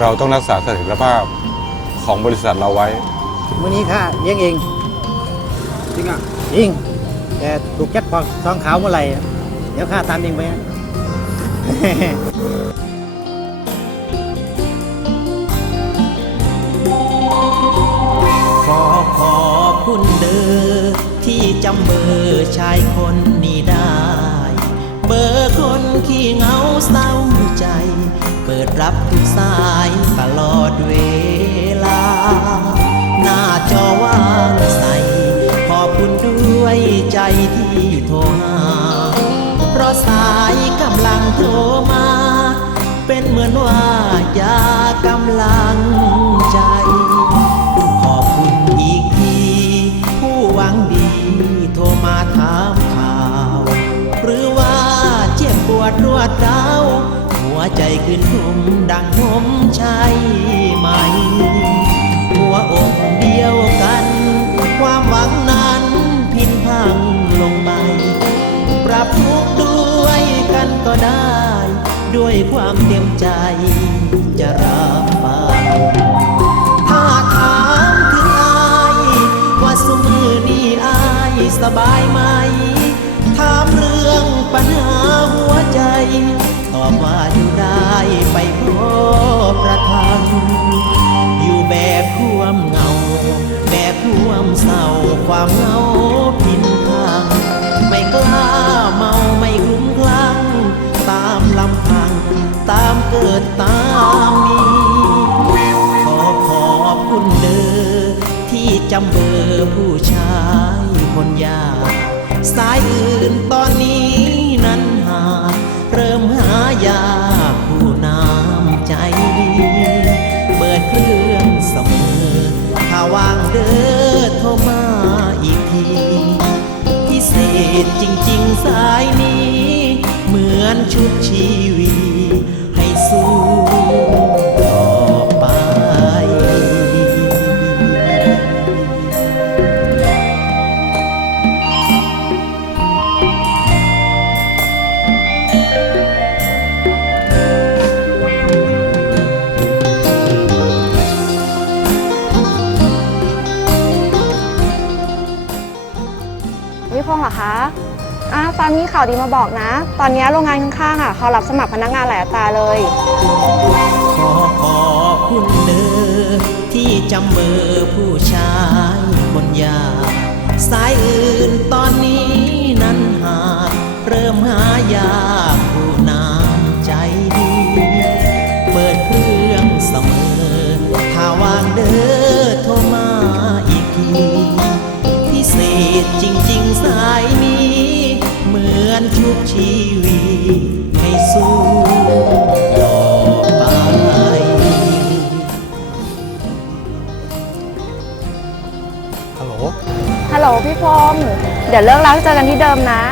เราต้องรักษาเสถียรภาพของบริษัทเราไว้ มื้อนี้ข้าเลี้ยงเองจริงอะจริง แต่ถูกยัดพอซองขาวเมื่อไหร่อะเดี๋ยวข้าตามเองไปนะ ขอขอบคุณเด้อที่จำเบอร์ชายคน รับทุกสายตลอดเวลา หน้าจอว่างใส ขอบคุณด้วยใจที่โทรหา เพราะสายกำลังโทรมา เป็นเหมือนว่า ขึ้นทุ่มดังผมใช่ไหม หัวอกเดียวกัน ความหวังนั้นพินพังลงไปปรับทุกข์ด้วยกันก็ได้ ด้วยความเต็มใจ ผู้ชายคนยากสายอื่นตอนนี้นั้นหา เริ่มหายาผู้น้ำใจดีเปิดเครื่องเสมอถ้าว่างเด้อโทรมาอีกทีพิเศษจริง ๆ สายนี้ เหมือนชุดชีวี พี่พงษ์เหรอคะอ่าฟ้ามีข่าวดีมาบอกนะ ตอนนี้โรงงานข้างๆอะเขารับสมัครพนักงานหลายอัตราเลย ขอขอบคุณเด้อที่จำเบอร์ผู้ชายคนยา สายอื่นตอนนี้นั้นหา เริ่มหายากผู้น้ำใจดี เปิดเครื่องเสมอ ถ้าวางเด้อโทรมาอีกที พิเศษจริง เหมือนชุบชีวิตให้สู้ต่อไป ฮัลโหล ฮัลโหลพี่พรมเดี๋ยวเลิกแล้วเจอกันที่เดิมนะ